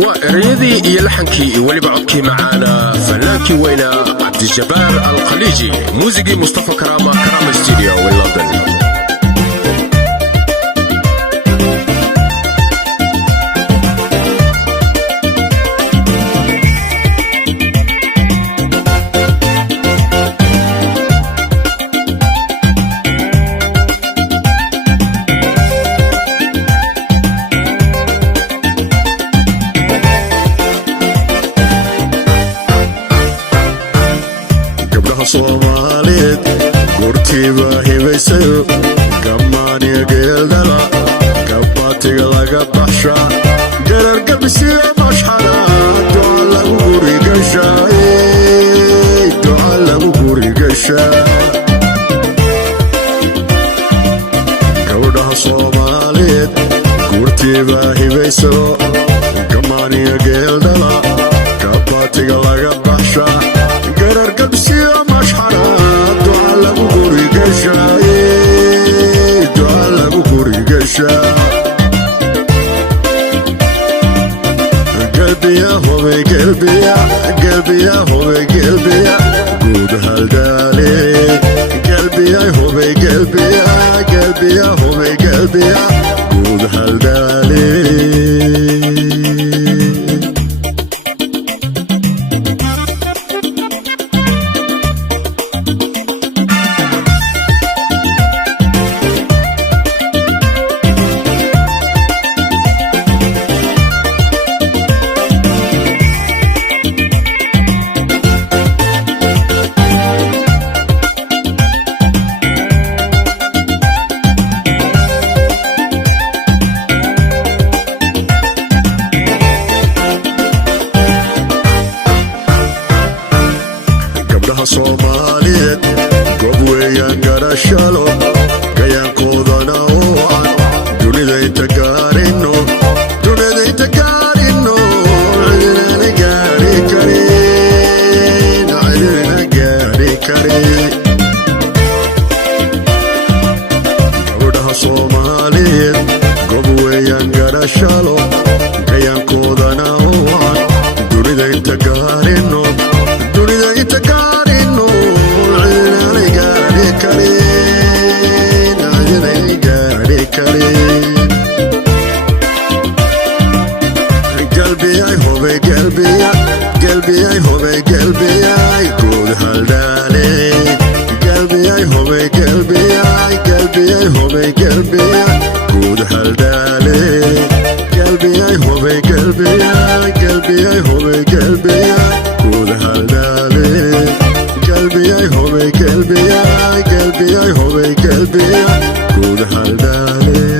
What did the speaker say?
وإريدي يلحنكي ولي بعضكي معانا فنانكي وينا عبد الجبار الخليجي موسيقي مصطفى كرامة ستوديو واللندن. Soomaalid gurtiba hibaysayo gamaaniya geeldala gabaatiga laga baxsha gararga bisiya mashxara duca lagu gurigasha gabdhaha Soomaalid gurtiba hibaysayo gamaaniya geeldala gabaatiga laga baxsha gararga bisiya قلبي هو قلبي هو قلبي قود هالدالي قلبي هو قلبي هو قلبي قود هالدالي Soomaaliyed goob weeyaan garashalo gayaankoodana oo aan dunida inta gaarino cidinana gaari karin gabdhaha Soomaaliyed goob weeyaan garashalo gayaankoodana oo aan dunida inta gaarino قلبي هو قلبي قود هالدالي قلبي هو قلبي هو قلبي قود هالدالي قلبي هو قلبي هو قلبي قود هالدالي قلبي هو قلبي هو قلبي قود هالدالي